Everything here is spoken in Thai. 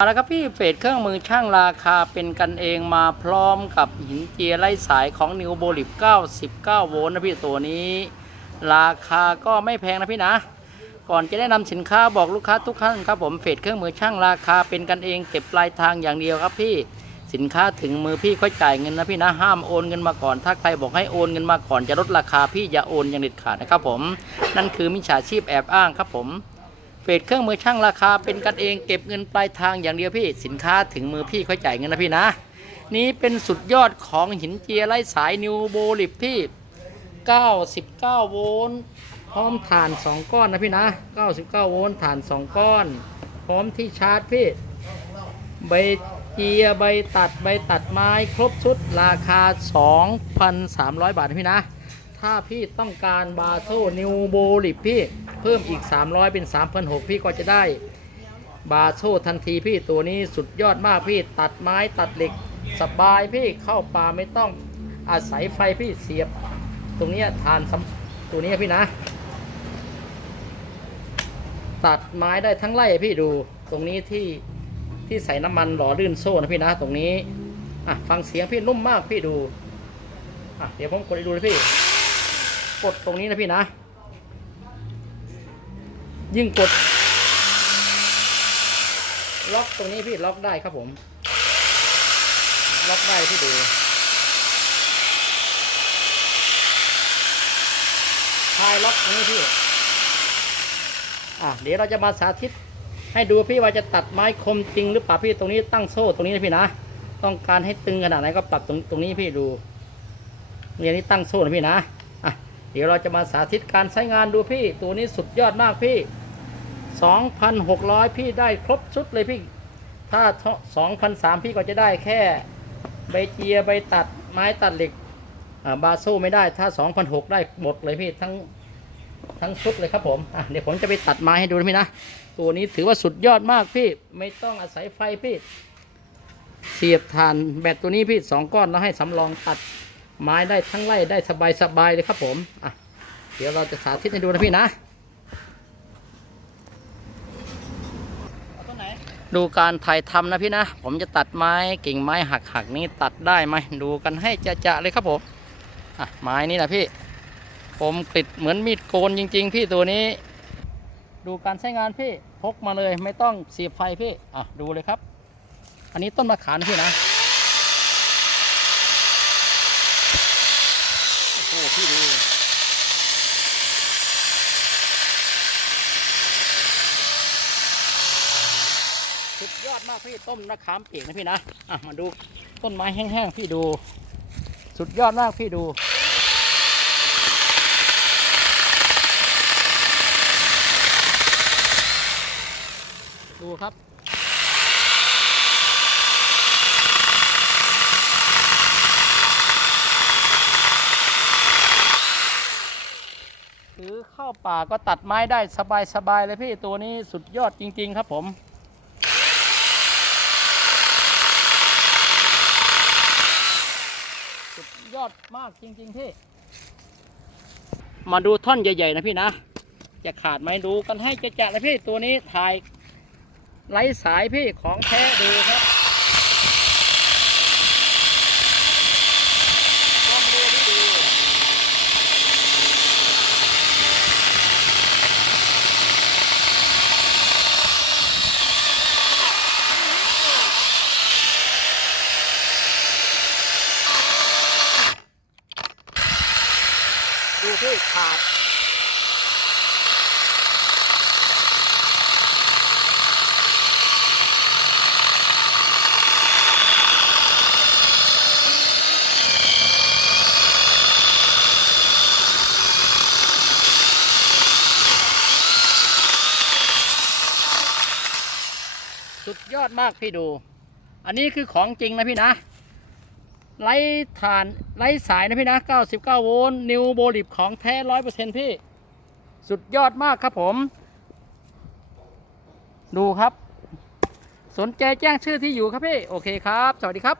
มาแล้วครับพี่เฟดเครื่องมือช่างราคาเป็นกันเองมาพร้อมกับหินเจียไร้สายของนิวโบลิบ99 โวลต์นะพี่ตัวนี้ ราคาก็ไม่แพงนะพี่นะ ก่อนจะแนะนำสินค้าบอกลูกค้าทุกท่านครับผมเฟดเครื่องมือช่างราคาเป็นกันเองเก็บปลายทางอย่างเดียวครับพี่สินค้าถึงมือพี่ค่อยจ่ายเงินนะพี่นะห้ามโอนเงินมาก่อน ถ้าใครบอกให้โอนเงินมาก่อนจะลดราคาพี่อย่าโอนอย่างเด็ดขาดนะครับผมนั่นคือมิจฉาชีพแอบอ้างครับผม เฟดเครื่องมือช่างราคาเป็นกันเองเก็บเงินปลายทางอย่างเดียวพี่สินค้าถึงมือพี่ค่อยจ่ายเงินนะพี่นะ นี้เป็นสุดยอดของหินเจียไร้สายนิวโบลิปพี่ 99 โวลต์พร้อมฐาน 2 ก้อนนะพี่นะ 99 โวลต์ฐาน 2 ก้อน พร้อมที่ชาร์จพี่ ใบเจียใบตัดใบตัดไม้ครบชุดราคา 2,300 บาทนะพี่นะ ถ้าพี่ต้องการบาโซนิวโบลิปพี่ เพิ่มอีก 300 เป็น 3,600 พี่ก็จะได้บาโซทันทีพี่ตัวนี้สุดยอดมากพี่ตัดไม้ตัดเหล็กสบายพี่เข้าป่าไม่ต้องอาศัยไฟพี่เสียบ ตรงนี้ทานตัวนี้พี่นะ ตัดไม้ได้ทั้งไร่พี่ดูตรงนี้ที่ที่ใส่น้ำมันหล่อลื่นโซ่นะพี่นะตรงนี้อะฟังเสียงพี่นุ่มมากพี่ดูอะเดี๋ยวผมกดให้ดูเลยพี่ กดตรงนี้นะพี่นะ ยิ่งกด ล็อกตรงนี้พี่ล็อกได้ครับผม ล็อกได้พี่ดูคลายล็อกตรงนี้พี่ อะเดี๋ยวเราจะมาสาธิต ให้ดูพี่ว่าจะตัดไม้คมจริงหรือเปล่าพี่ตรงนี้ตั้งโซ่ตรงนี้นะพี่นะ ต้องการให้ตึงขนาดไหนก็ปรับตรงตรงนี้พี่ดูเนี่ยนี่ตั้งโซ่นะพี่นะอะ เดี๋ยวเราจะมาสาธิตการใช้งานดูพี่ ตัวนี้สุดยอดมากพี่ 2,600 พี่ได้ครบชุดเลยพี่ ถ้า2,300พี่ก็จะได้แค่ใบเจียใบตัดไม้ตัดเหล็กบาโซ่ไม่ได้ถ้า2,600ได้หมดเลยพี่ทั้งทั้งชุดเลยครับผมอะเดี๋ยวผมจะไปตัดไม้ให้ดูนะพี่นะ ตัวนี้ถือว่าสุดยอดมากพี่ ไม่ต้องอาศัยไฟพี่ เสียบถ่านแบตตัวนี้พี่สองก้อนแล้วให้สำรองตัด ไม้ได้ทั้งไร่ได้สบายสบายเลยครับผมอะเดี๋ยวเราจะสาธิตให้ดูนะพี่นะ ดูการถ่ายทำนะพี่นะ ผมจะตัดไม้กิ่งไม้หักหักๆนี้ตัดได้ไหมดูกันให้จะๆเลยครับผมอะไม้นี่นะพี่ ผมกริดเหมือนมีดโกนจริง ๆ พี่ตัวนี้ ดูการใช้งานพี่พกมาเลยไม่ต้องเสียบไฟพี่อะดูเลยครับ อันนี้ต้นมะขามพี่นะ อ้พี่ดูสุดยอดมากพี่ต้นมะขามเปียกนะพี่นะอะมาดูต้นไม้แห้งๆพี่ดู สุดยอดมากพี่ดูดูครับ หรือเข้าป่าก็ตัดไม้ได้สบายๆเลยพี่ตัวนี้สุดยอดจริง ๆ ครับผมสุดยอดมากจริง ๆ พี่ มาดูท่อนใหญ่ ๆ นะพี่นะ จะขาดไหมดูกันให้จะจะเลยพี่ตัวนี้ถ่ายไร้สายพี่ของแท้ดูครับลองดูพี่ดู ดูพี่ขาดสุดยอดมากพี่ดู อันนี้คือของจริงนะพี่นะ ไร้ฐานไร้สายนะพี่นะ 99 โวลต์นิวโบลิบของแท้ร้อยเปอร์เซ็นต์พี่ สุดยอดมากครับผม ดูครับ สนใจแจ้งชื่อที่อยู่ครับพี่ โอเคครับ สวัสดีครับ